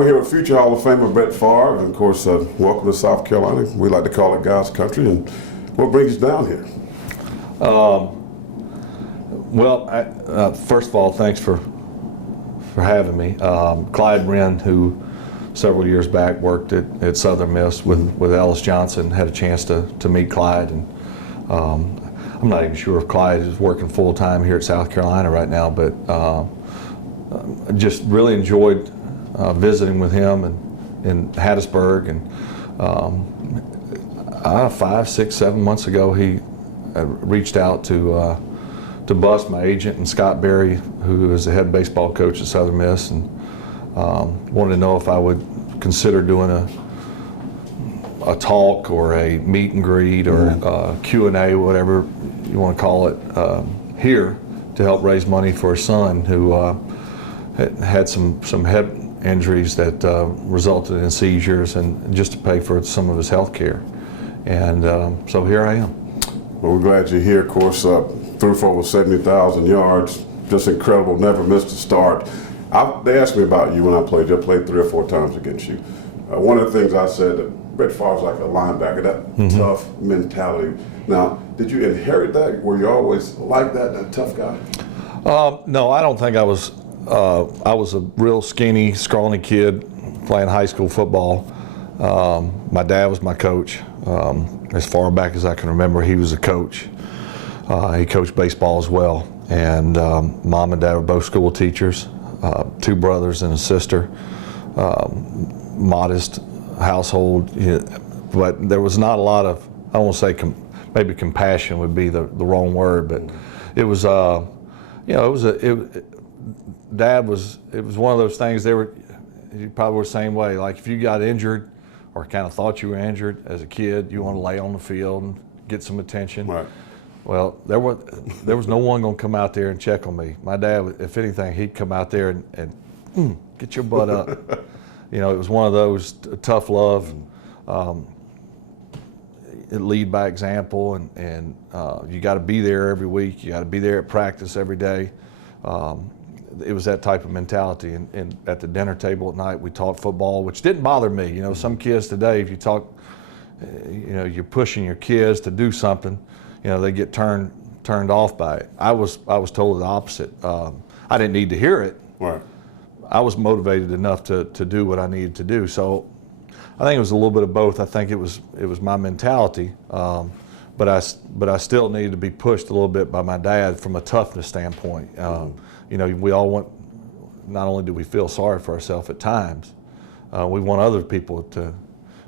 we're here with future Hall of Famer Brett Favre, and of course, welcome to South Carolina. We like to call it God's country. And what brings you down here? First of all, thanks for having me. Clyde Wren, who several years back worked at Southern Miss with Ellis Johnson, had a chance to meet Clyde, and I'm not even sure if Clyde is working full time here at South Carolina right now, but just really enjoyed visiting with him in Hattiesburg, and 5, 6, 7 months ago he reached out to Bus, my agent, and Scott Berry, who is the head baseball coach at Southern Miss, and wanted to know if I would consider doing a talk or a meet and greet or Q&A, whatever you want to call it, here to help raise money for a son who had some head injuries that resulted in seizures, and just to pay for some of his health care. And so here I am. Well, we're glad you're here. Of course, threw for over 70,000 yards, just incredible, never missed a start. They asked me about you when I played. I played 3 or 4 times against you. One of the things I said, that Brett Favre's like a linebacker, that tough mentality. Now, did you inherit that? Were you always like that tough guy? No, I don't think I was. I was a real skinny, scrawny kid playing high school football. My dad was my coach. As far back as I can remember, he was a coach. He coached baseball as well. And mom and dad were both school teachers, 2 brothers and a sister. Modest household, but there was not a lot of, I don't want to say maybe compassion would be the wrong word, but it was, Dad was, it was one of those things, you probably were the same way. Like if you got injured or kind of thought you were injured as a kid, you want to lay on the field and get some attention. Right. Well, there was no one going to come out there and check on me. My dad, if anything, he'd come out there and get your butt up. It was one of those tough love, lead by example, and you got to be there every week. You got to be there at practice every day. It was that type of mentality. And at the dinner table at night, we talked football, which didn't bother me. Some kids today, if you talk, you're pushing your kids to do something, they get turned off by it. I was told the opposite. I didn't need to hear it. Right. I was motivated enough to do what I needed to do. So I think it was a little bit of both. I think it was my mentality, but I still needed to be pushed a little bit by my dad from a toughness standpoint. We all want, not only do we feel sorry for ourselves at times, we want other people to.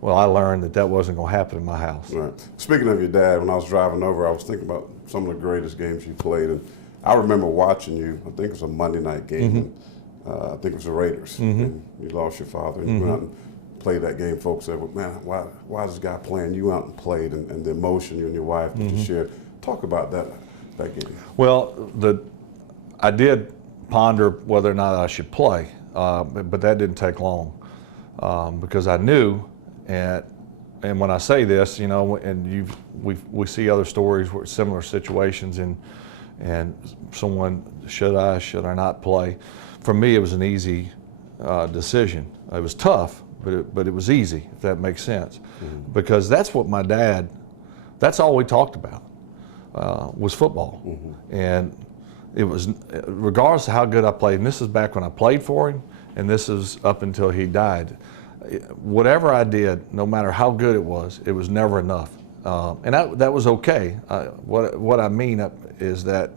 Well, I learned that wasn't going to happen in my house. Right. Speaking of your dad, when I was driving over, I was thinking about some of the greatest games you played, and I remember watching you. I think it was a Monday night game. And, I think it was the Raiders. And you lost your father, and you went out and played that game. Folks said, well, man, why is this guy playing? You out and played, and the emotion you and your wife that you shared. Talk about that game. Well, I did ponder whether or not I should play, but that didn't take long because I knew, and when I say this, and we see other stories where similar situations, and someone, should I not play? For me, it was an easy decision. It was tough, but it was easy, if that makes sense. Because that's what my dad, that's all we talked about, was football. And it was, regardless of how good I played, and this is back when I played for him, and this is up until he died, whatever I did, no matter how good it was never enough. And that was okay. What I mean is that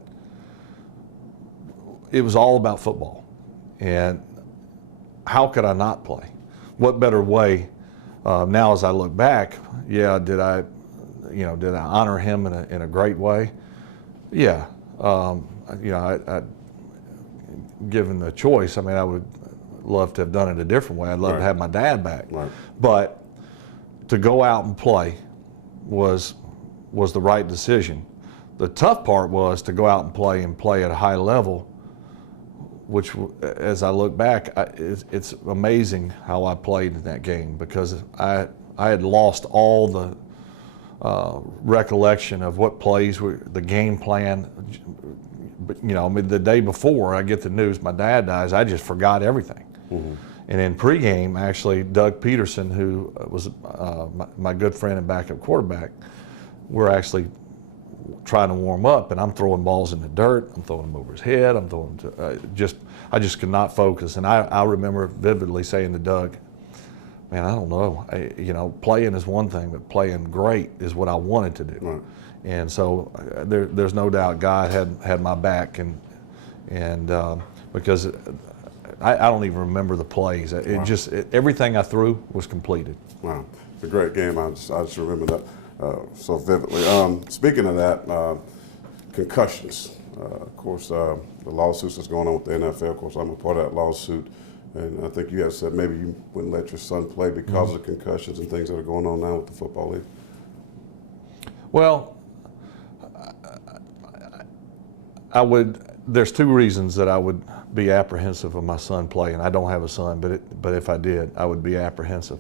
it was all about football. And how could I not play? What better way? Now, as I look back, did I honor him in a great way? Yeah. Given the choice, I would love to have done it a different way. I'd love to have my dad back. Right. But to go out and play was the right decision. The tough part was to go out and play at a high level, which, as I look back, it's amazing how I played in that game, because I had lost all the recollection of what plays were, the game plan. But the day before I get the news my dad dies, I just forgot everything. And in pregame, actually, Doug Peterson, who was my good friend and backup quarterback, we're actually trying to warm up, and I'm throwing balls in the dirt. I'm throwing them over his head. I'm throwing I just could not focus. And I remember vividly saying to Doug, man, I don't know. Playing is one thing, but playing great is what I wanted to do. Right. And so there's no doubt God had my back, and because I don't even remember the plays. It just everything I threw was completed. Wow, it's a great game. I just remember that so vividly. Speaking of that, concussions. Of course, the lawsuits that's going on with the NFL. Of course, I'm a part of that lawsuit, and I think you have said maybe you wouldn't let your son play because of concussions and things that are going on now with the football league. Well, I would. There's two reasons that I would be apprehensive of my son playing. I don't have a son, but if I did, I would be apprehensive.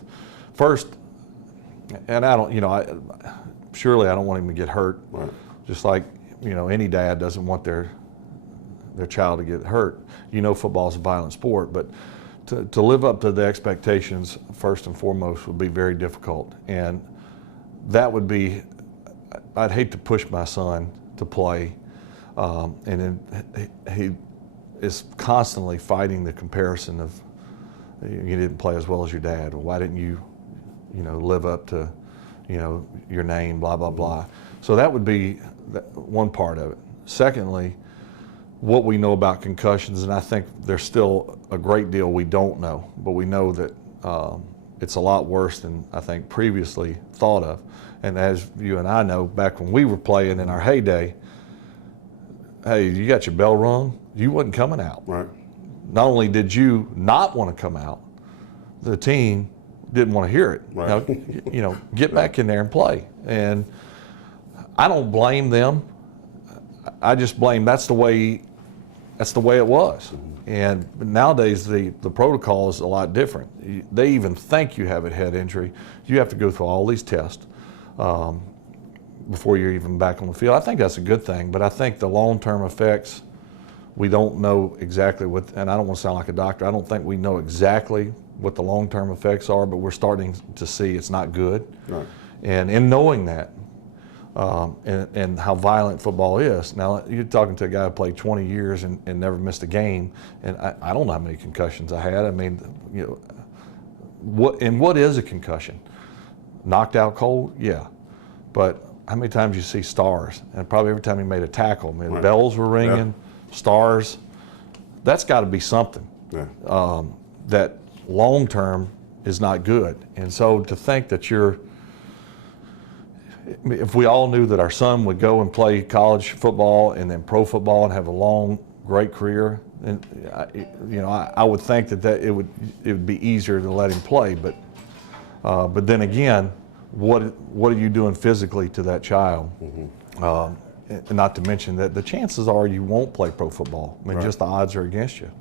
First, and I don't, surely I don't want him to get hurt. Right. Just like, any dad doesn't want their child to get hurt. Football is a violent sport, but to live up to the expectations first and foremost would be very difficult. And that would be, I'd hate to push my son to play. And then he is constantly fighting the comparison of, you didn't play as well as your dad, or why didn't you, live up to, your name, blah, blah, blah. So that would be one part of it. Secondly, what we know about concussions, and I think there's still a great deal we don't know, but we know that it's a lot worse than I think previously thought of. And as you and I know, back when we were playing in our heyday, hey, you got your bell rung, you wasn't coming out. Right. Not only did you not want to come out, the team didn't want to hear it. Right. Now, get back in there and play. And I don't blame them. I just blame that's the way it was. And nowadays the protocol is a lot different. They even think you have a head injury. You have to go through all these tests before you're even back on the field. I think that's a good thing, but I think the long-term effects, we don't know exactly what, and I don't want to sound like a doctor, I don't think we know exactly what the long-term effects are, but we're starting to see it's not good. Right. And in knowing that, and how violent football is. Now, you're talking to a guy who played 20 years and never missed a game, and I don't know how many concussions I had. I mean, what is a concussion? Knocked out cold? Yeah. But how many times you see stars? And probably every time he made a tackle, right. Bells were ringing, stars. That's got to be something. Yeah. That long term is not good. And so to think that if we all knew that our son would go and play college football and then pro football and have a long, great career, and I would think that it would be easier to let him play. But then again, what are you doing physically to that child? Mm-hmm. And not to mention that the chances are you won't play pro football. I mean, right. Just the odds are against you.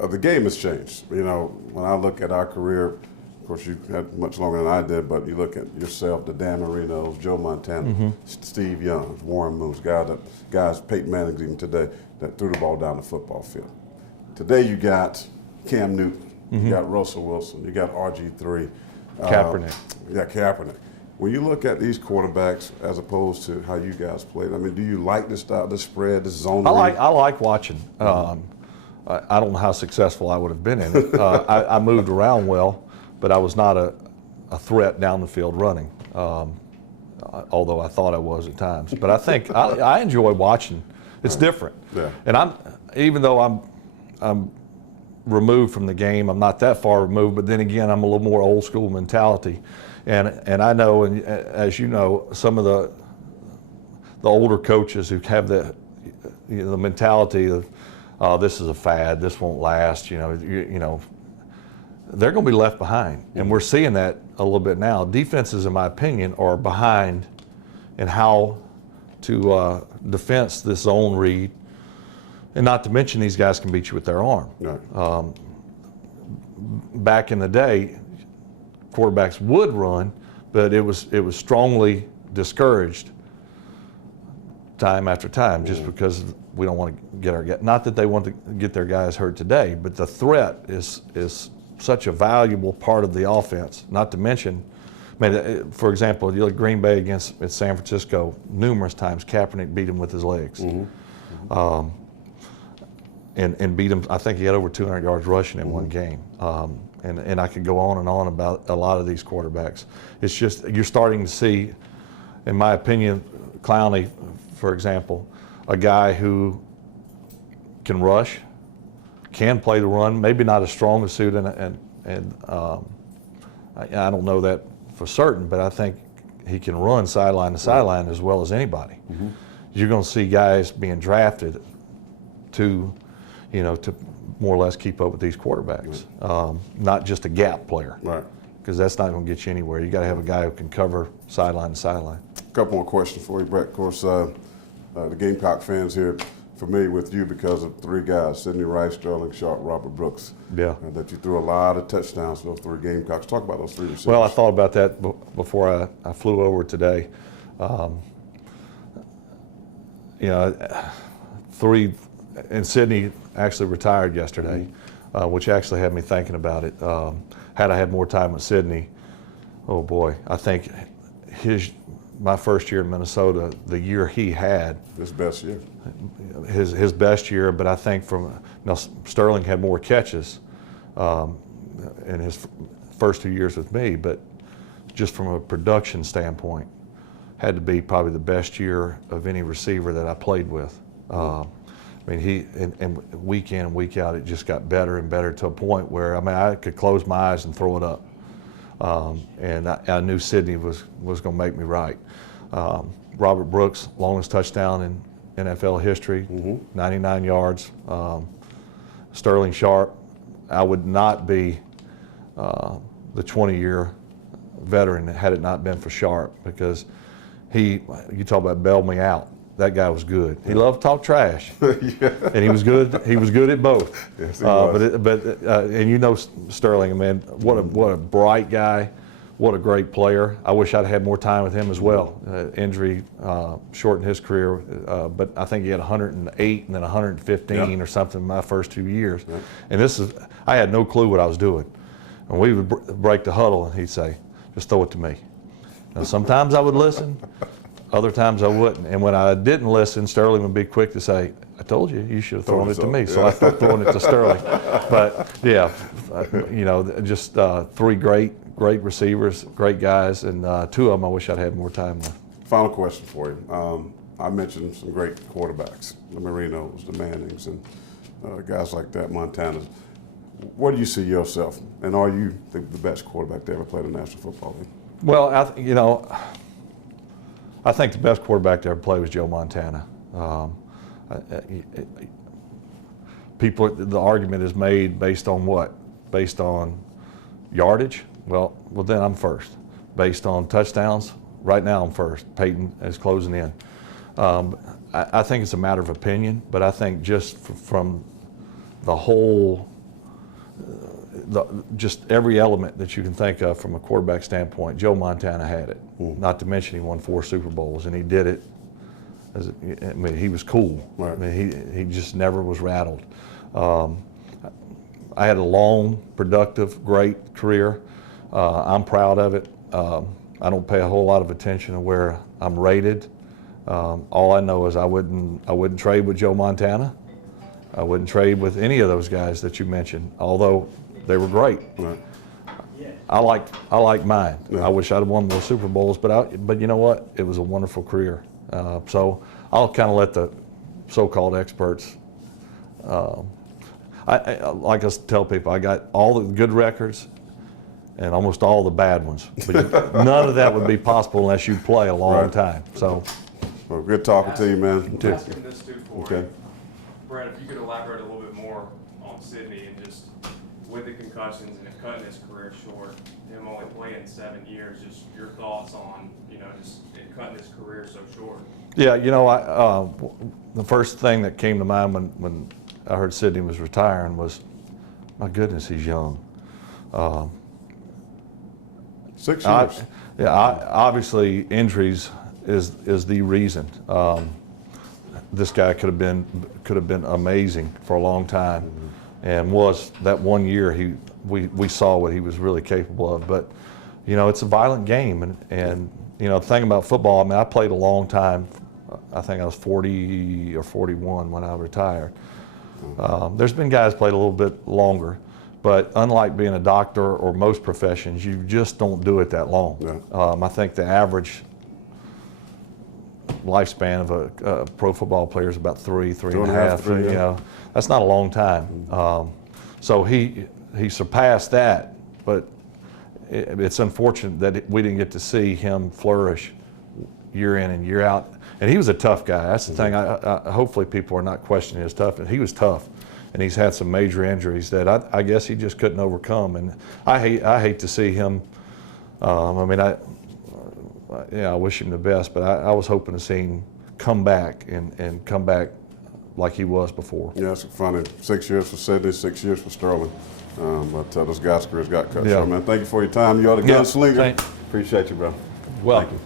The game has changed. When I look at our career, of course you had much longer than I did, but you look at yourself, the Dan Marinos, Joe Montana, mm-hmm. Steve Young, Warren Moon, guys, Peyton Manning even today, that threw the ball down the football field. Today you got Cam Newton, mm-hmm. you got Russell Wilson, you got RG3. Kaepernick. Kaepernick. When you look at these quarterbacks as opposed to how you guys played, I mean, do you like this style, this spread, this zone? I like watching. Mm-hmm. I don't know how successful I would have been in it. I moved around well, but I was not a threat down the field running, although I thought I was at times. But I think I enjoy watching. It's different. Yeah. And even though I'm removed from the game, I'm not that far removed, but then again, I'm a little more old school mentality. And I know, and as you know, some of the older coaches who have the mentality of, this is a fad, this won't last, they're going to be left behind. And we're seeing that a little bit now. Defenses, in my opinion, are behind in how to defense this zone read. And not to mention, these guys can beat you with their arm. Right. Back in the day, quarterbacks would run, but it was strongly discouraged time after time, just because we don't want to get our guys. Not that they want to get their guys hurt today, but the threat is such a valuable part of the offense. Not to mention, I mean, for example, you look at Green Bay against San Francisco, numerous times Kaepernick beat him with his legs. And beat him. I think he had over 200 yards rushing in one game. And I could go on and on about a lot of these quarterbacks. It's just you're starting to see, in my opinion, Clowney, for example, a guy who can rush, can play the run, maybe not as strong a suit, and I don't know that for certain, but I think he can run sideline to sideline as well as anybody. You're going to see guys being drafted to, to more or less keep up with these quarterbacks, not just a gap player. Right. Because that's not going to get you anywhere. You got to have a guy who can cover sideline to sideline. A couple more questions for you, Brett. Of course, the Gamecock fans here familiar with you because of three guys: Sidney Rice, Sterling Sharp, Robert Brooks. Yeah. That you threw a lot of touchdowns to those three Gamecocks. Talk about those three receivers. Well, I thought about that before I flew over today. Three, and Sidney actually retired yesterday, which actually had me thinking about it. Had I had more time with Sidney, oh boy, I think my first year in Minnesota, the year he had, his best year, his best year. But I think Sterling had more catches in his first 2 years with me, but just from a production standpoint, had to be probably the best year of any receiver that I played with. I mean, and week in and week out, it just got better and better to a point where, I could close my eyes and throw it up. And I knew Sidney was going to make me right. Robert Brooks, longest touchdown in NFL history, 99 yards. Sterling Sharp, I would not be the 20-year veteran had it not been for Sharp, because you talk about bailed me out. That guy was good. He loved to talk trash, and he was good. He was good at both. Yes, he was. And Sterling, man, what a bright guy, what a great player. I wish I'd had more time with him as well. Injury shortened his career, but I think he had 108 and then 115 or something in my first 2 years. Yep. And I had no clue what I was doing. And we would break the huddle, and he'd say, "Just throw it to me." Now, sometimes I would listen. Other times I wouldn't. And when I didn't listen, Sterling would be quick to say, "I told you, you should have thrown it to me." So I started throwing it to Sterling. But yeah, just three great receivers, great guys, and two of them I wish I'd had more time with. Final question for you. I mentioned some great quarterbacks, the Marinos, the Mannings, and guys like that, Montana's. Where do you see yourself, and are you the best quarterback to ever play in the National Football League? Well, I think the best quarterback to ever play was Joe Montana. The argument is made based on what? Based on yardage? Well, then I'm first. Based on touchdowns? Right now I'm first. Peyton is closing in. I think it's a matter of opinion, but I think just from the whole, just every element that you can think of from a quarterback standpoint, Joe Montana had it. Not to mention he won 4 Super Bowls, and he did it. He was cool. Right. He just never was rattled. I had a long, productive, great career. I'm proud of it. I don't pay a whole lot of attention to where I'm rated. All I know is I wouldn't trade with Joe Montana. I wouldn't trade with any of those guys that you mentioned, although they were great. Right. I like mine. Yeah. I wish I'd have won more Super Bowls, but you know what? It was a wonderful career. So I'll kind of let the so-called experts. I like us to tell people, I got all the good records and almost all the bad ones. But none of that would be possible unless you play a long time. So. Well, good talking to you, man. I'm asking this too for Okay. you. Brett, if you could elaborate a little bit more on Sidney and just with the concussions and cutting his career short, him only playing 7 years, just your thoughts on, just cutting his career so short. Yeah, the first thing that came to mind when I heard Sidney was retiring was, my goodness, he's young. 6 years. Obviously injuries is the reason. This guy could have been amazing for a long time. and was that 1 year we saw what he was really capable of. But you know, it's a violent game, and you know, the thing about football, I mean, I played a long time. I think I was 40 or 41 when I retired. There's been guys played a little bit longer, but unlike being a doctor or most professions, you just don't do it that long. Yeah. I think the average lifespan of a pro football player is about three and a half. Three, you yeah. know, that's not a long time. So he surpassed that, but it's unfortunate that we didn't get to see him flourish year in and year out. And he was a tough guy. That's the thing. Hopefully people are not questioning his toughness. He was tough, and he's had some major injuries that I guess he just couldn't overcome. And I hate to see him. I mean, I wish him the best, but I was hoping to see him come back and come back like he was before. Yeah, it's funny. 6 years for Sidney, 6 years for Sterling. But those guys' careers got cut. Yeah. So, man, thank you for your time. You are the gunslinger. Thank- Appreciate you, bro. Well, Thank you.